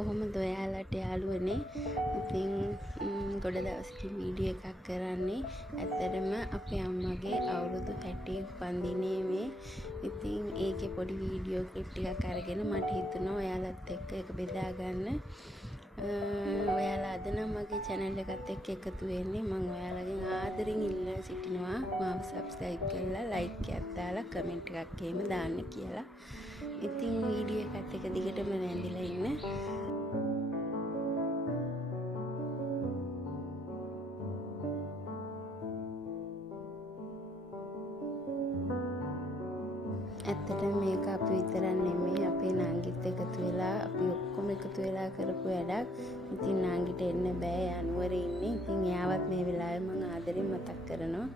කොහොමද ඔයාලට යාළුවනේ? ඉතින් ගොඩ දවසකින් වීඩියෝ එකක් කරන්නේ. ඇත්තටම අපේ අම්මගේ අවුරුදු 60 උපන්දිනේ මේ. ඉතින් ඒකේ පොඩි වීඩියෝ ක්ලිප් ටිකක් අරගෙන මට හිතුණා ඔයාලත් එක්ක ඒක බෙදා ගන්න. ඔයාලා අද නම් මගේ channel එකත් එක්ක එකතු වෙන්නේ. මම ඔයාලගෙන් ආදරෙන් ඉල්ලා සිටිනවා මාව subscribe කරලා like එකක් දාලා comment එකක් එහෙම දාන්න කියලා. ඉතින් වීඩියෝ එකත් එක දිගටම රැඳිලා ඉන්න. ඇත්තටම මේක අපි විතරක් නෙමෙයි අපේ නංගිත් එකතු වෙලා අපි ඔක්කොම එකතු වෙලා කරපු වැඩක්. ඉතින් නංගිට එන්න බෑ යනුවරේ ඉන්නේ. ඉතින් එයාවත් මේ වෙලාවේ මම ආදරෙන් මතක් කරනවා.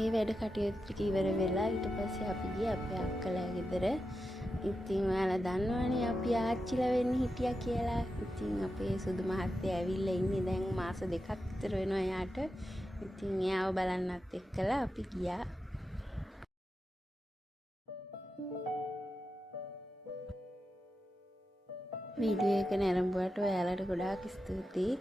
ඒ වැඩ කටයුතු ටික ඉවර වෙලා ඊට පස්සේ අපි ගියේ අපේ අක්කලා ගෙදර. ඉතින් ඔයාලා දන්නවනේ අපි ආච්චිලා වෙන්න හිටියා කියලා. ඉතින් අපේ සුදු මහත්තයා ඇවිල්ලා ඉන්නේ දැන් මාස 2ක් විතර වෙනවා එයාට. ඉතින් එයාව බලන්නත් එක්කලා අපි ගියා. වීඩියෝ එක නැරඹුවට ඔයාලට ගොඩාක් ස්තුතියි.